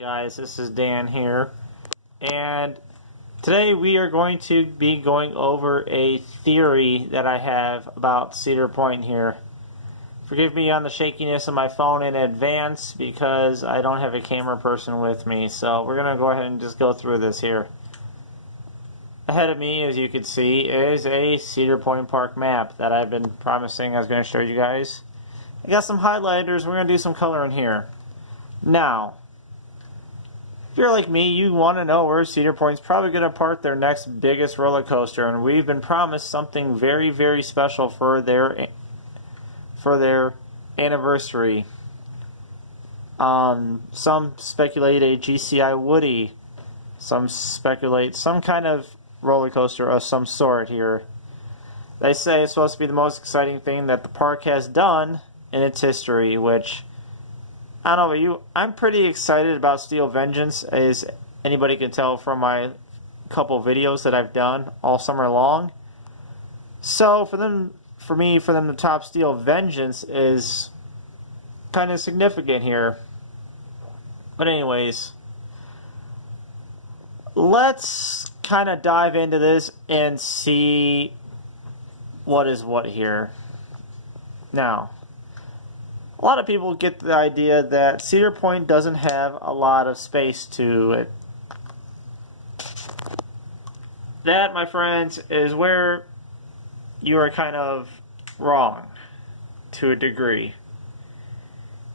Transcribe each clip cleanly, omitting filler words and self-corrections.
Guys, this is Dan here, and today we are going to be going over a theory that I have about Cedar Point here. Forgive me on the shakiness of my phone in advance because I don't have a camera person with me, so we're going to go ahead and just go through this here. Ahead of me, as you can see, is a Cedar Point Park map that I've been promising I was going to show you guys. I got some highlighters, we're going to do some coloring here. Now, if you're like me, you want to know where Cedar Point's probably going to park their next biggest roller coaster, and we've been promised something very, very special for their anniversary. Some speculate a GCI Woody, some speculate some kind of roller coaster of some sort here. They say it's supposed to be the most exciting thing that the park has done in its history, which I don't know about you, I'm pretty excited about Steel Vengeance, as anybody can tell from my couple videos that I've done all summer long. So for them to top Steel Vengeance is kind of significant here. But anyways, let's kind of dive into this and see what is what here. Now, a lot of people get the idea that Cedar Point doesn't have a lot of space to it. That, my friends, is where you are kind of wrong to a degree.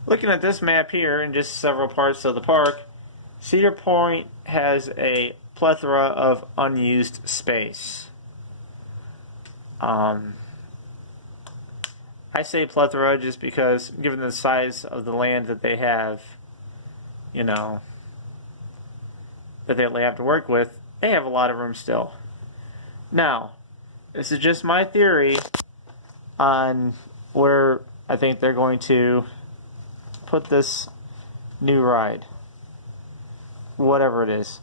Looking at this map here in just several parts of the park, Cedar Point has a plethora of unused space. I say plethora just because, given the size of the land that they have, you know, that they have to work with, they have a lot of room still. Now, this is just my theory on where I think they're going to put this new ride, whatever it is.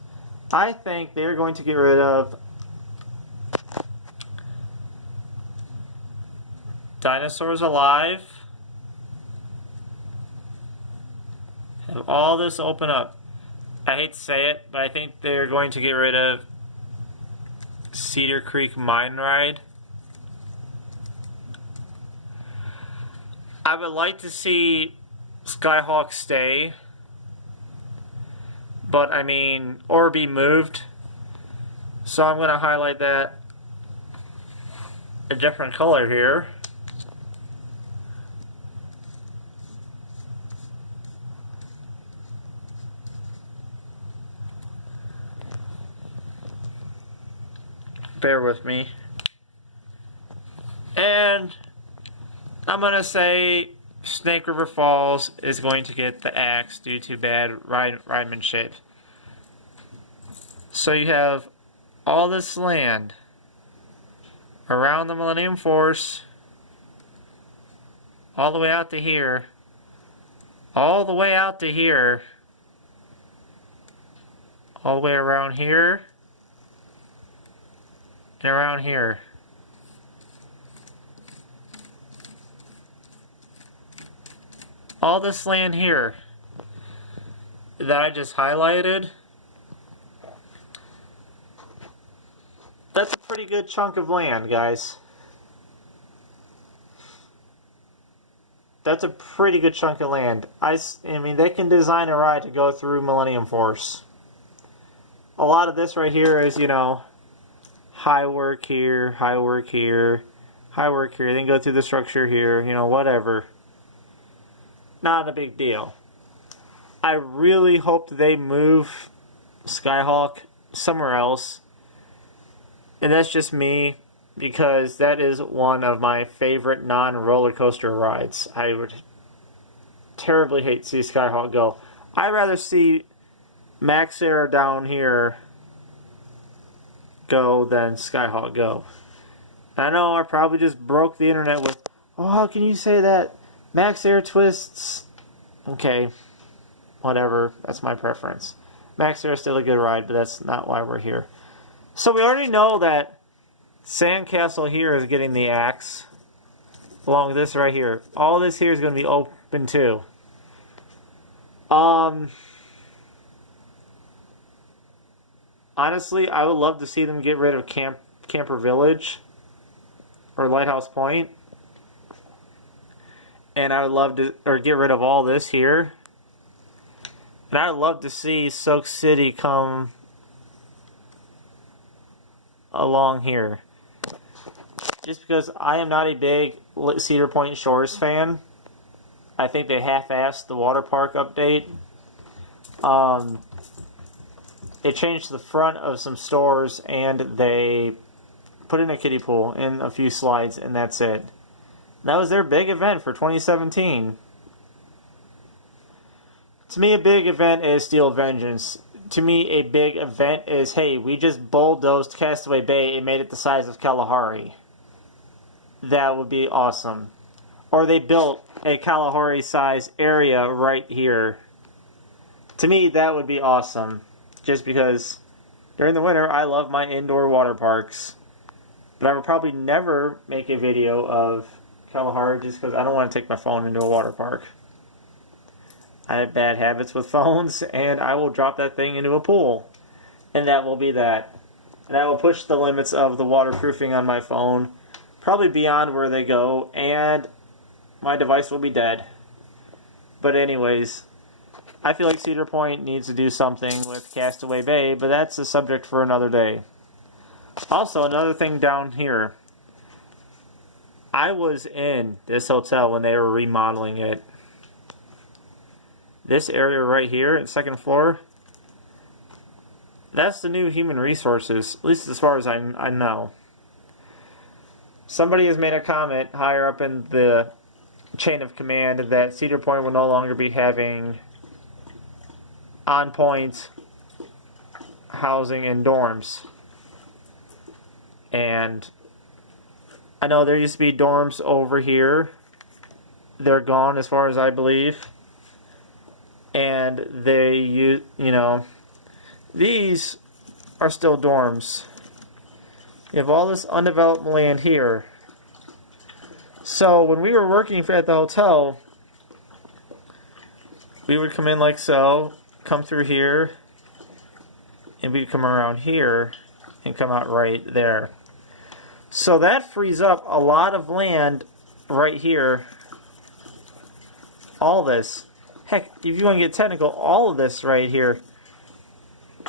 I think they're going to get rid of Dinosaurs Alive. Have all this open up. I hate to say it, but I think they're going to get rid of Cedar Creek Mine Ride. I would like to see Skyhawk stay, but I mean, or be moved. So I'm going to highlight that a different color here. Bear with me. And I'm going to say Snake River Falls is going to get the axe due to bad ridemanship. So you have all this land around the Millennium Force, all the way out to here, all the way out to here, all the way around here, and around here. All this land here that I just highlighted, that's a pretty good chunk of land, guys. That's a pretty good chunk of land. I mean, they can design a ride to go through Millennium Force. A lot of this right here is, you know, high work here, high work here, high work here, then go through the structure here, you know, whatever. Not a big deal. I really hope they move Skyhawk somewhere else. And that's just me, because that is one of my favorite non-roller coaster rides. I would terribly hate to see Skyhawk go. I'd rather see Max Air down here go than Skyhawk go. I know I probably just broke the internet with, oh, how can you say that? Max Air twists. Okay, whatever, that's my preference. Max Air is still a good ride, but that's not why we're here. So we already know that Sandcastle here is getting the axe, along with this right here. All this here is going to be open too. Honestly, I would love to see them get rid of Camper Village or Lighthouse Point. And I would love to, or get rid of all this here. And I'd love to see Soak City come along here. Just because I am not a big Cedar Point Shores fan. I think they half-assed the water park update. They changed the front of some stores and they put in a kiddie pool and a few slides, and that's it. That was their big event for 2017. To me, a big event is Steel Vengeance. To me, a big event is, hey, we just bulldozed Castaway Bay and made it the size of Kalahari. That would be awesome. Or they built a Kalahari-size area right here. To me, that would be awesome. Just because during the winter, I love my indoor water parks. But I will probably never make a video of Kalahari just because I don't want to take my phone into a water park. I have bad habits with phones, and I will drop that thing into a pool. And that will be that. And I will push the limits of the waterproofing on my phone, probably beyond where they go, and my device will be dead. But anyways, I feel like Cedar Point needs to do something with Castaway Bay, but that's a subject for another day. Also, another thing down here. I was in this hotel when they were remodeling it. This area right here, at second floor, that's the new human resources, at least as far as I know. Somebody has made a comment higher up in the chain of command that Cedar Point will no longer be having on-point housing and dorms. And I know there used to be dorms over here. They're gone as far as I believe. And they, you know, these are still dorms. You have all this undeveloped land here. So when we were working at the hotel, we would come in like so, come through here, and we'd come around here and come out right there. So that frees up a lot of land right here. All this. Heck, if you want to get technical, all of this right here.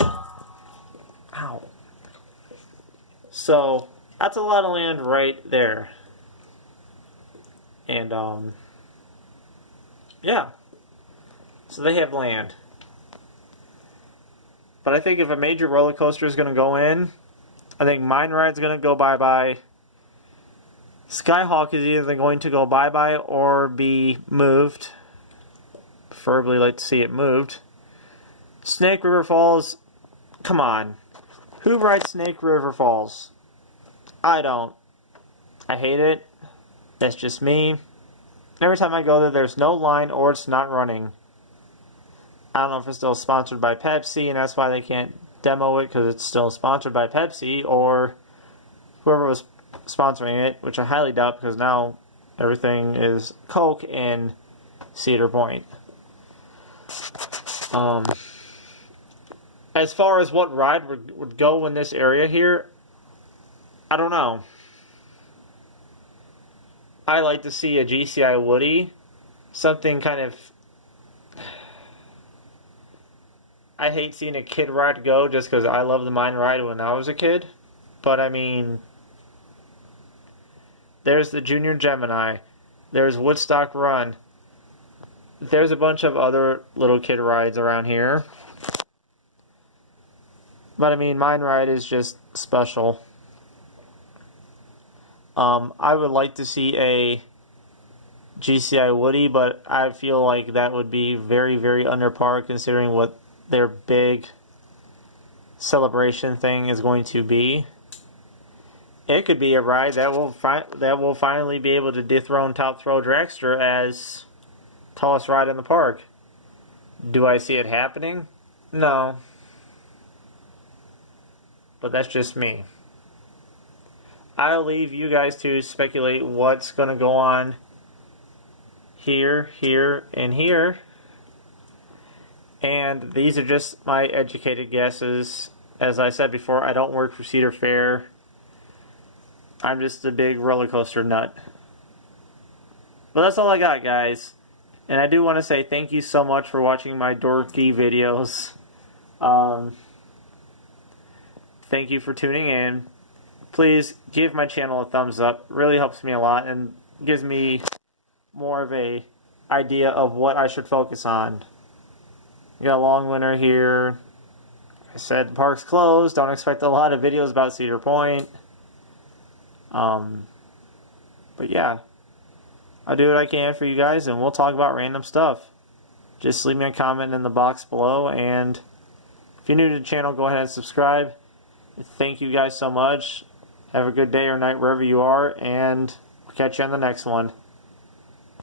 Ow. So, that's a lot of land right there. And, yeah. So they have land. But I think if a major roller coaster is going to go in, I think Mine Ride's going to go bye-bye. Skyhawk is either going to go bye-bye or be moved. Preferably like to see it moved. Snake River Falls, come on. Who rides Snake River Falls? I don't. I hate it. That's just me. Every time I go there, there's no line or it's not running. I don't know if it's still sponsored by Pepsi and that's why they can't demo it because it's still sponsored by Pepsi, or whoever was sponsoring it, which I highly doubt because now everything is Coke in Cedar Point. As far as what ride would go in this area here, I don't know. I like to see a GCI Woody, something kind of. I hate seeing a kid ride go just because I love the Mine Ride when I was a kid, but I mean, there's the Junior Gemini, there's Woodstock Run. There's a bunch of other little kid rides around here. But I mean, Mine Ride is just special. I would like to see a GCI Woody, but I feel like that would be very, very under par considering what their big celebration thing is going to be. It could be a ride that will finally be able to dethrone Top Throw Dragster as tallest ride in the park. Do I see it happening? No. But that's just me. I'll leave you guys to speculate what's going to go on here, here, and here. And these are just my educated guesses. As I said before, I don't work for Cedar Fair. I'm just a big roller coaster nut. But that's all I got, guys. And I do want to say thank you so much for watching my dorky videos. Thank you for tuning in. Please give my channel a thumbs up. It really helps me a lot and gives me more of a idea of what I should focus on. We got a long winter here. I said the park's closed. Don't expect a lot of videos about Cedar Point. But yeah, I'll do what I can for you guys, and we'll talk about random stuff. Just leave me a comment in the box below, and if you're new to the channel, go ahead and subscribe. Thank you guys so much. Have a good day or night wherever you are, and we'll catch you on the next one.